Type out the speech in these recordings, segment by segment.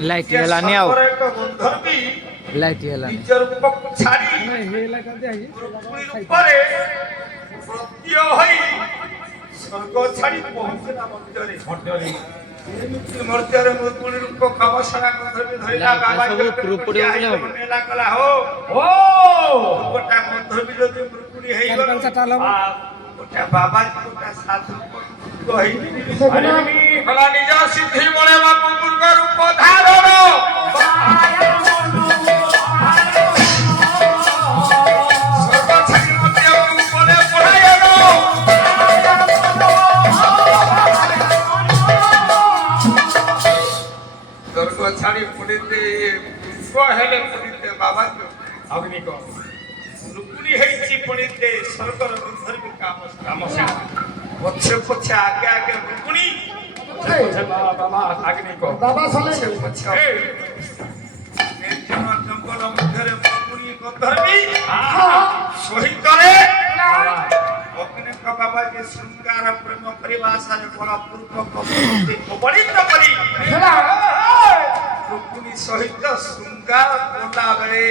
Light হেলানি আও ধর্মী light হেলানি নিজের পক্ষ ছাড়ি উপরে প্রত্যয় হই স্বর্গ ছাড়ি পৌঁছলা মর্যারে মর্যারে মুকুলি রূপ কামসনা ধর্মী ধরিলা বাবা পুরোপুরি নেলা কলা হো ও গোটা ধর্মী যদি মুকুলি হেই গল গোটা বাবা গোটা সাধু কই আরে কলা নিজ সিদ্ধি বলে বাপু দুর্গ রূপ ধারণ ছাড়ি পড়িতে হেলে পড়িতে বাবা অগ্নিক লুকুনি হেইছি পড়িতে স্বর্গর ধর্মী কামসা পছে পছে আগে আগে লুকুনি বাবা অগ্নিক বাবা চলে পছে জঙ্গল মধ্যে লুকুনি ধর্মী শহীদ করে অগ্নিক বাবা যে শৃঙ্গার প্রেম পরিভাষারে বড় পূর্বক বলিত করি লুকুনি সহিত শৃঙ্গার কোলা বেড়ে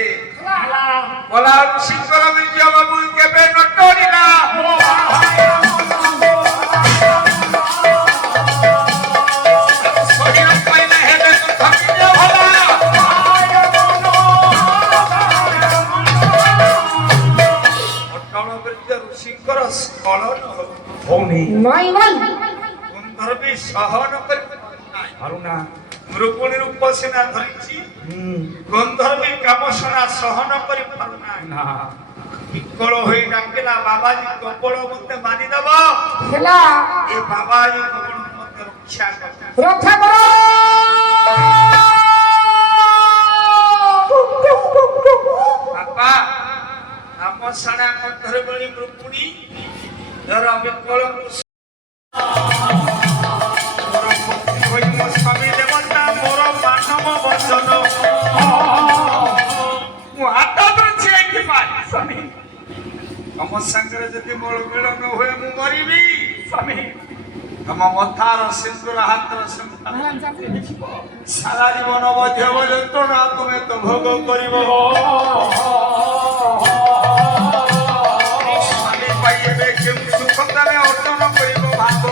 কলা সিংহর বিজয় বাবু কেবে নটরি না শরীর পাইলে হেবে ধর্মীয় ভলা অটল বৃদ্ধ ঋষিଙ୍କର স্খলন হଉନି ধর্মী সহন କରି পাରୁନା মৃগুণী রূপ সেনা ধরিছি গন্ধর্বী কামসনা সহন করে পারুনা বিকল হয়ে ডাকিলা বাবাজি কপল মতে মানি দেব এ বাবাজি কপল মতে রক্ষা করো বাবা কামসনা গন্ধর্বী মৃগুণী যারা বিকল স্বামী দেবতা মোর মানব বচন হাত ধরছি স্বামী তম সাଙ୍ଗরে যদি মোর মিলন ହୁଏ ମୁଁ ମରିବି ସ୍ୱାମୀ ତମ ମଥାର ସିନ୍ଦୁର ହାତର ସାରା ଜୀବନ ମଧ୍ୟବ ଯନ୍ତ୍ରଣା ତୁମେ ତ ଭୋଗ କରିବ ସ୍ୱାମୀ ପାଇବେ କେଉଁ ସୁଖ ତମେ ଅର୍ଜନ କରିବ ଭାବ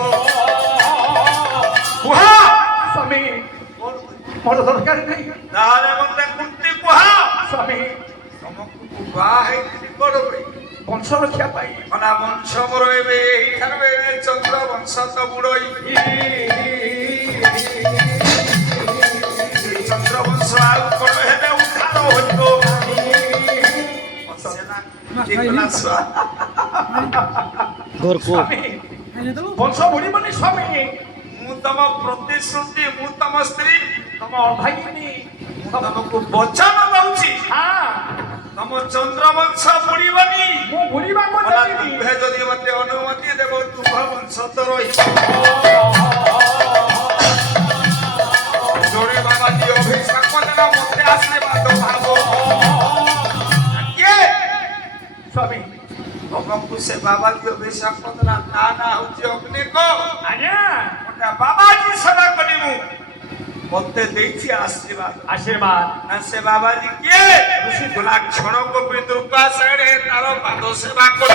স্বামী মোর দরকার নাই তাহলে মতে কুন্তি কুহা স্বামী তমকু বাহ হেইতি করবে বংশ রক্ষা পাই মনা বংশ মরইবে এইখানে চন্দ্র বংশ তো বুড়ই চন্দ্র বংশ আর করবে হেবে উদ্ধার হইব সেনা দেখলা গোরকো বংশ বুড়িবনি স্বামী ମୁଁ ତମ ପ୍ରତିଶ୍ରୁତି ମୁଁ ତମ ସ୍ତ୍ରୀ ତମ ଅଭାଗିନୀ ମୁଁ ତମକୁ ବଚନ ଦଉଛି ତମ ଚନ୍ଦ୍ରବଂଶ ବୁଡ଼ିବନି ମୁଁ ବୁଡ଼ିବାକୁ ତୁମେ ଯଦି ମତେ ଅନୁମତି ଦେବ ତୁମ ବଂଶ ତ ରହିବ ଯୋଡ଼େ ବାବାଜୀ ଅଭିଶାପ ଦେଲା ମତେ ଆଶୀର୍ବାଦ ଭାବ କିଏ ସ୍ୱାମୀ ତମକୁ ସେ ବାବାଜୀ ଅଭିଶାପ ଦେଲା ତା ନାଁ ହଉଛି ଅଗ୍ନିକ ଆଜ୍ଞା बाबाजी सदा करी मु मते देछि आशीर्वाद से बाबाजी के ऋषि गुला क्षण को पितृका साडे तारो पाद सेवा कर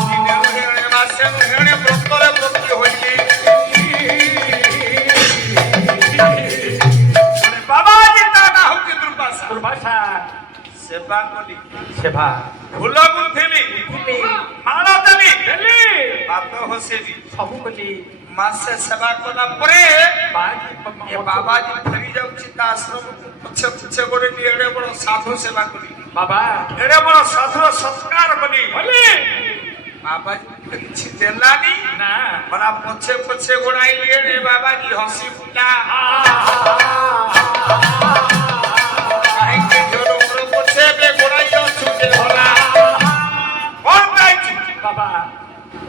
दिने हेणे मासे हेणे ब्रतरे प्रति होई बाबाजी ता ना हो पितृका सेवा कली सेवा फूल गुंथिली माला देली बात हसेली सबु कली मासे सेवा कला परे ये बाबाजी फेरी जाउछि ता आश्रम पछे पछे गोडे एडे बड़ साधु सेवा कली बाबा एडे बड़ साधु संस्कार कली भले बाबाजी किछि देलानी ना बड़ा पछे पछे गोडाई एडे बाबाजी हसी फुला काहे के जोरो पछे बे गोडाई छुटे होला बाबा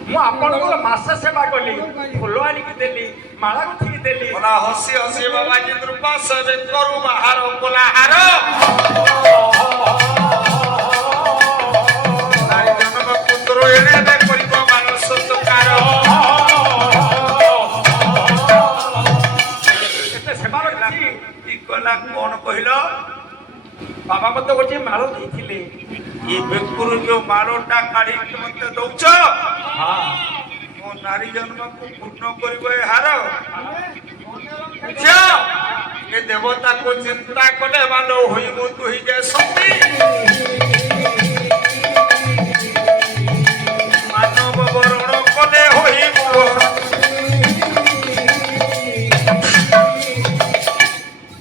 ମୁଁ ଆପଣଙ୍କର ମାସ ସେବା କଲି ଫୁଲ ଆଣିକି ଦେଲି ମାଳା ଗୁନ୍ଥିକି ଦେଲି ବୋଲା ହସି ହସି ବାବାଜୀ କୃପା ସେବେ କରୁ ବାହାର କୋଲାହାର ନାରୀ ଜନକ ପୁତ୍ର ଏଣେ କରିବ ମାନସ ତୁକାର ଗଲା କଣ କହିଲ? ବାବା ମତେ ଗୋଟେ ମାଳ ଦେଇଥିଲେ। ଏ ବେକୁରୁ ଯୋଉ ମାଳଟା କାଢିକି ମତେ ଦଉଛ, ହଁ ମୋ ନାରୀ ଜନ୍ମକୁ ପୂର୍ଣ୍ଣ କରିବ ଏ ହାର। ଝିଅ, ଏ ଦେବତାକୁ ଚିନ୍ତା କଲେ ମାନ ହୋଇ ମୁଁ ତୁ ହେଇଯାଏ ଶକ୍ତି। ମାନବ ବରଣ କଲେ ହୋଇ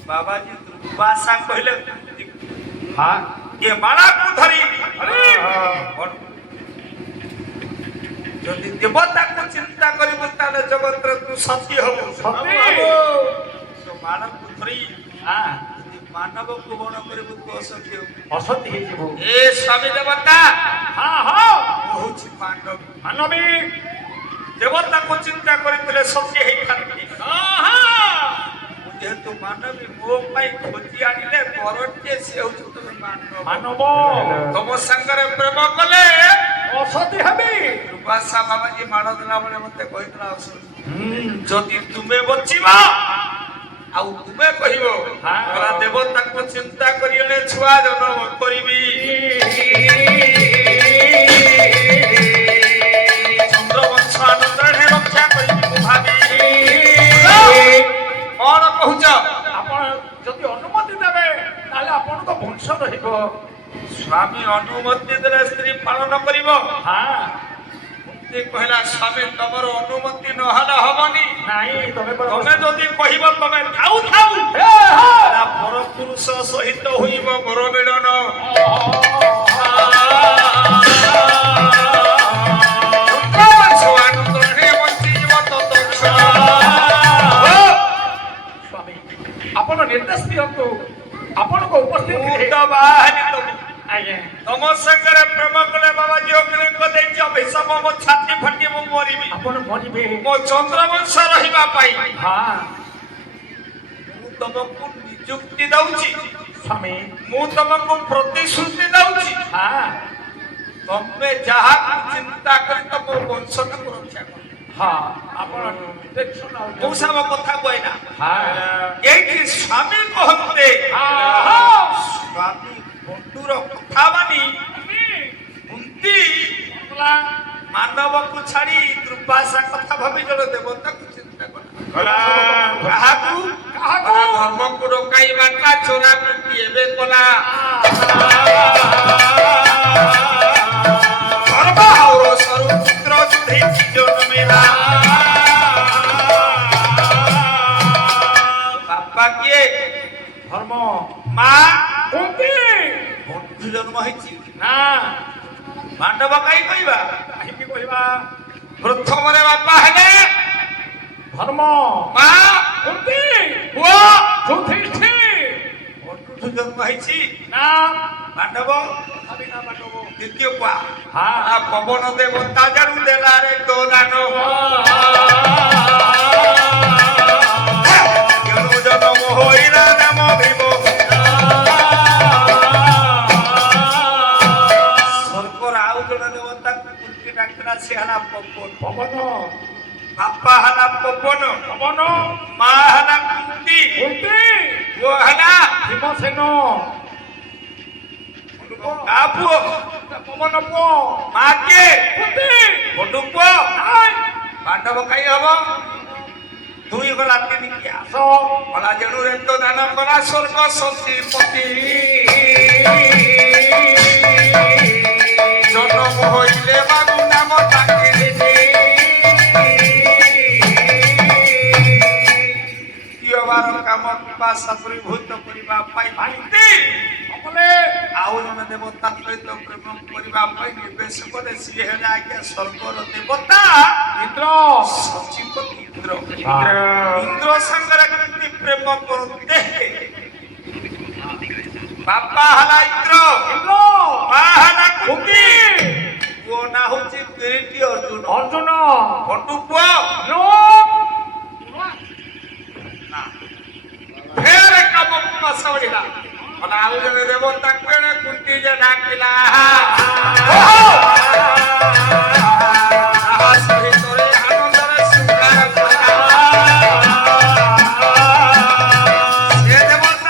ବାବାଜୀ ଦୁର୍ବାସା କହିଲେ ହଁ ଏ ମାଳାକୁ ଧରି ଯଦି ଦେବତାକୁ ଚିନ୍ତା କରିବୁ ତାହେଲେ ଜଗତରେ ତୁ ସତୀ ହବୁ। ମାଳକୁ ଧରି ଯଦି ମାନବକୁ ବଣ କରିବୁ ତୁ ଅସତୀ ହବୁ। ଅସତୀ ହେଇଯିବ। ଏ ସ୍ୱାମୀ ଦେବତା ହଁ ହଁ ହଉଛି ମାନବୀ। ମାନବୀ ଦେବତାକୁ ଚିନ୍ତା କରିଥିଲେ ସତୀ ହେଇଥାନ୍ତି। ଯେହେତୁ ମାନବୀ ମୋ ପାଇଁ ଖୋଜି ଆଣିଲେ ବରଟିଏ ସେ ହଉଛି ତମେ ମାନବ ତମ ସାଙ୍ଗରେ ପ୍ରେମ କଲେ ଅସତୀ ହେବି। ଦୁର୍ବାସା ବାବାଜୀ ମାଳ ଦେଲା ବେଳେ ମତେ କହିଥିଲା ଯଦି ତୁମେ ବଞ୍ଚିବ ଆଉ ତୁମେ କହିବ ଦେବତାକୁ ଚିନ୍ତା କରି ଏଣେ ଛୁଆ ଜନ୍ମ କରିବି। ଚନ୍ଦ୍ରବଂଶ ଆନନ୍ଦରେ ରକ୍ଷା କରିବି ମୁଁ ଭାବି। କଣ କହୁଛ? ଆପଣ ଯଦି ଅନୁମତି ଦେବେ ତାହେଲେ ଆପଣଙ୍କ ବଂଶ ରହିବ। ସ୍ୱାମୀ ଅନୁମତି ଦେଲେ ସ୍ତ୍ରୀ ପାଳନ କରିବ। ସେ କହିଲା ସ୍ୱାମୀ ତମର ଅନୁମତି ନହେଲେ ହବନି। ନାଇଁ ତମେ ଯଦି କହିବ ତମେ ଥାଉ ଥାଉ ପର ପୁରୁଷ ସହିତ ହୋଇବ ମୋର ମିଳନ। ସ୍ୱାମୀ ଆପଣ ନିର୍ଦ୍ଦେଶ ଦିଅନ୍ତୁ। ଆପଣଙ୍କ ଉପସ୍ଥିତି ଆଜ୍ଞା ତମ ସାଙ୍ଗରେ ପ୍ରେମ କଲେ ବାବାଜୀ ଅଗ୍ନିଙ୍କ ଦେଇଛି ଅଭିଶାପ ମୋ ଛାତି ଫାଟି ମୁଁ ମରିବି। ଆପଣ ମରିବେ ମୋ ଚନ୍ଦ୍ରବଂଶ ରହିବା ପାଇଁ। ମୁଁ ତମକୁ ନିଯୁକ୍ତି ଦଉଛି। ସ୍ୱାମୀ ମୁଁ ତମକୁ ପ୍ରତିଶ୍ରୁତି ଦଉଛି। ତମେ ଯାହାକୁ ଚିନ୍ତା କରି ତମ ବଂଶଟାକୁ ରକ୍ଷା କର। ଆପଣ ମଉସା ମୋ କଥା କହିଲା ଏଇଠି ସ୍ୱାମୀ କହନ୍ତେ ସ୍ୱାମୀ ବନ୍ଧୁର କଥା ମାନି କୁନ୍ତି ମାନବକୁ ଛାଡି ଦୁର୍ବାସା କଥା ଭାବି ଜଣେ ଦେବତାକୁ ଚିନ୍ତା କଲା। କାହାକୁ ଧର୍ମକୁ ରୋକାଇବା କା ଚୋରା କୃତି ଏବେ କଲା। ବାପା କିଏ? ଧର୍ମ ମା କୁନ୍ତି ବନ୍ଧୁ ଜନ୍ମ ହେଇଛି ନା ପାଣ୍ଡବ କାହିଁ କହିବା? କାହିଁକି କହିବା? ପ୍ରଥମରେ ବାପା ହେଲେ ଧର୍ମ ମା କୁନ୍ତି ପୁଅ ଯୁଧିଷ୍ଠିର ବନ୍ଧୁ ଜନ୍ମ ହେଇଛି ନା ପାଣ୍ଡବ ଦ୍ୱିତୀୟ କୁଆ ହଁ ପବନ ଦେବତା ଜାଣୁ ଦେଲାରେ ତୋ ଦାନ ଜନ୍ମ ହୋଇଲା ନାମ ଭୀମ। ସ୍ୱର୍ଗର ଆଉ ଜଣେ ଦେବତା କୁନ୍ତି ଡାକିଲା ସେ ହେଲା ପବନ। ପବନ ବାପା ହେଲା ପବନ ମା ହେଲା କୁନ୍ତି ପୁଅ ହେଲା ଭୀମସେନ କା ପୁଅ ପବନ ପୁଅ ମା କିଏ? କୁନ୍ତି ବଡୁ ପୁଅ ପାଣ୍ଡବ କାହିଁ ହବ? ଦୁଇ ଗଲା ତିନି କିଆ ଗଲା ଜଣୁ ରେତ ଦାନ କଲା ସ୍ୱର୍ଗ ସତୀପତି ଜନ୍ମ ହୋଇଲେ ବାବୁ ନାମ ତାଙ୍କେ ଦ୍ୱିତୀୟବାର କାମ ପିପାସା ପରିଭୂତ କରିବା ପାଇଁ ଆଉ ଜଣେ ଦେବତା ସହିତ ପ୍ରେମ କରିବା ପାଇଁ ନିର୍ଦ୍ଦେଶ କଲେ। ସିଏ ହେଲେ ଆଜ୍ଞା ସ୍ୱର୍ଗର ଦେବତା ଇନ୍ଦ୍ର ସଚିପତି ଇନ୍ଦ୍ର। ଇନ୍ଦ୍ର ସାଙ୍ଗରେ କେମିତି ପ୍ରେମ କରନ୍ତେ? ବାପା ହେଲା ଇନ୍ଦ୍ର ମା ହେଲା କୁନ୍ତି ପୁଅ ନା ହଉଛି କିରୀଟି ଅର୍ଜୁନ ବଣ୍ଡୁ ପୁଅ ଫେରେ କାମ ପିପାସା ବଢିଲା। ଆଉ ଜଣେ ଦେବତାକୁ ଏଣେ କୁନ୍ତି ଯେ ଡାକିଲା ସହିତରେ ଆନନ୍ଦରେ ଶୃଙ୍ଗାର କଲା। ସେ ଦେବତା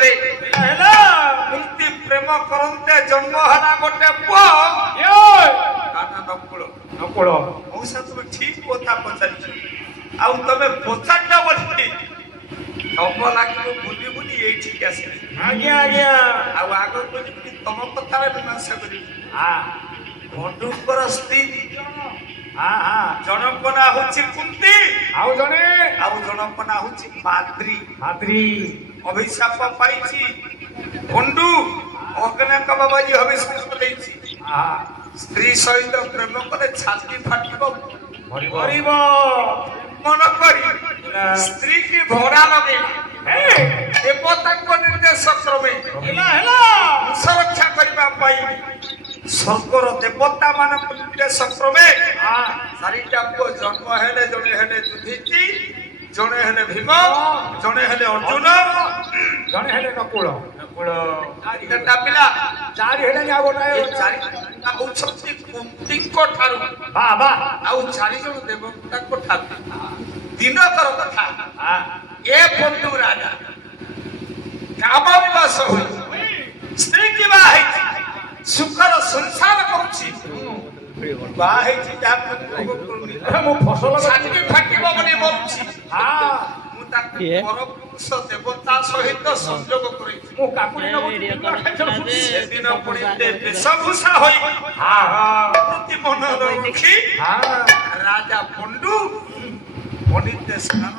ପରେ ହେଲା କୁନ୍ତି ପ୍ରେମ କରନ୍ତେ ଜନ୍ମ ହେଲା ଗୋଟେ ପୁଅ ତା ନାଁ ନକୁଳ। ନକୁଳ ମଉସା ତୁମେ ଠିକ କଥା ପଚାରିଛ। ଆଉ ତମେ ପଚାରିଲ ବୋଲି ତମ ଲାଗିବ ବୁଲି ବୁଲି ଏଇଠିକି ଆସିଲି। ଆଜ୍ଞା ଆଜ୍ଞା ଆଉ ଆଗକୁ ଯିବି ତମ କଥାରେ ମୀମାଂସା କରିବି। ହଁ ବନ୍ଧୁଙ୍କର ସ୍ତ୍ରୀ ହଁ ହଁ ଜଣଙ୍କ ନାଁ ହଉଛି କୁନ୍ତି ଆଉ ଜଣେ ଆଉ ଜଣଙ୍କ ନାଁ ହଉଛି ମାଦ୍ରୀ। ଭାଦ୍ରୀ ଅଭିଶାପ ପାଇଛି ବନ୍ଧୁ ଅଗ୍ନାକ ବାବାଜୀ ଅଭିଶାପ ଦେଇଛି। ସ୍ତ୍ରୀ ସହିତ ପ୍ରେମ କଲେ ଛାତି ଫାଟିବ ମରିବ ମନ କରି ସ୍ତ୍ରୀ କି ଭରା ଲଗେଇଲା। ଦେବତାଙ୍କ ନିର୍ଦ୍ଦେଶ କ୍ରମେ ହେଲା ହେଲା ସୁରକ୍ଷା କରିବା ପାଇଁ ସ୍ୱର୍ଗର ଦେବତା ମାନଙ୍କ ନିର୍ଦ୍ଦେଶ କ୍ରମେ ଚାରିଟା ପୁଅ ଜନ୍ମ ହେଲେ ଜଣେ ହେଲେ ଯୁଧିଷ୍ଠି, ଜଣେ ହେଲେ ଭୀମ, ଜଣେ ହେଲେ ଅର୍ଜୁନ, ଜଣେ ହେଲେ ନକୁଳ ଚାରିଟା ପିଲା। ଚାରି ହେଲେ ଆଉ ଏ ଗୋଟାଏ ଚାରିଟା ହଉଛନ୍ତି କୁନ୍ତୀଙ୍କ ଠାରୁ ବା ବା ଆଉ 4 ଜଣ ଦେବତାଙ୍କ ଠାରୁ। ଦିନକର କଥା ଏ ବନ୍ଧୁ ରାଜା କାମ ବିବାସ ହୋଇ ସ୍ତ୍ରୀ କି ବାହା ହେଇଛି, ସୁଖର ସଂସାର କରୁଛି। ବାହା ହେଇଛି ଯାହା ମୁଁ ଫସଲ ଛାତି ଫାଟିବ ବୋଲି ମରୁଛି। ହଁ ମୁଁ ତାକୁ ପରପୁରୁଷ ଦେବତା ସହିତ ସଂଯୋଗ କରିଛି। ମୁଁ କାକୁଡି ନବୁଛି ସେଦିନ ପୁଣି ବେଶଭୂଷା ହୋଇ ପ୍ରତି ମନର ରଖି ରାଜା ବଣ୍ଡୁ ପଣ୍ଡିତ ସ୍ନାନ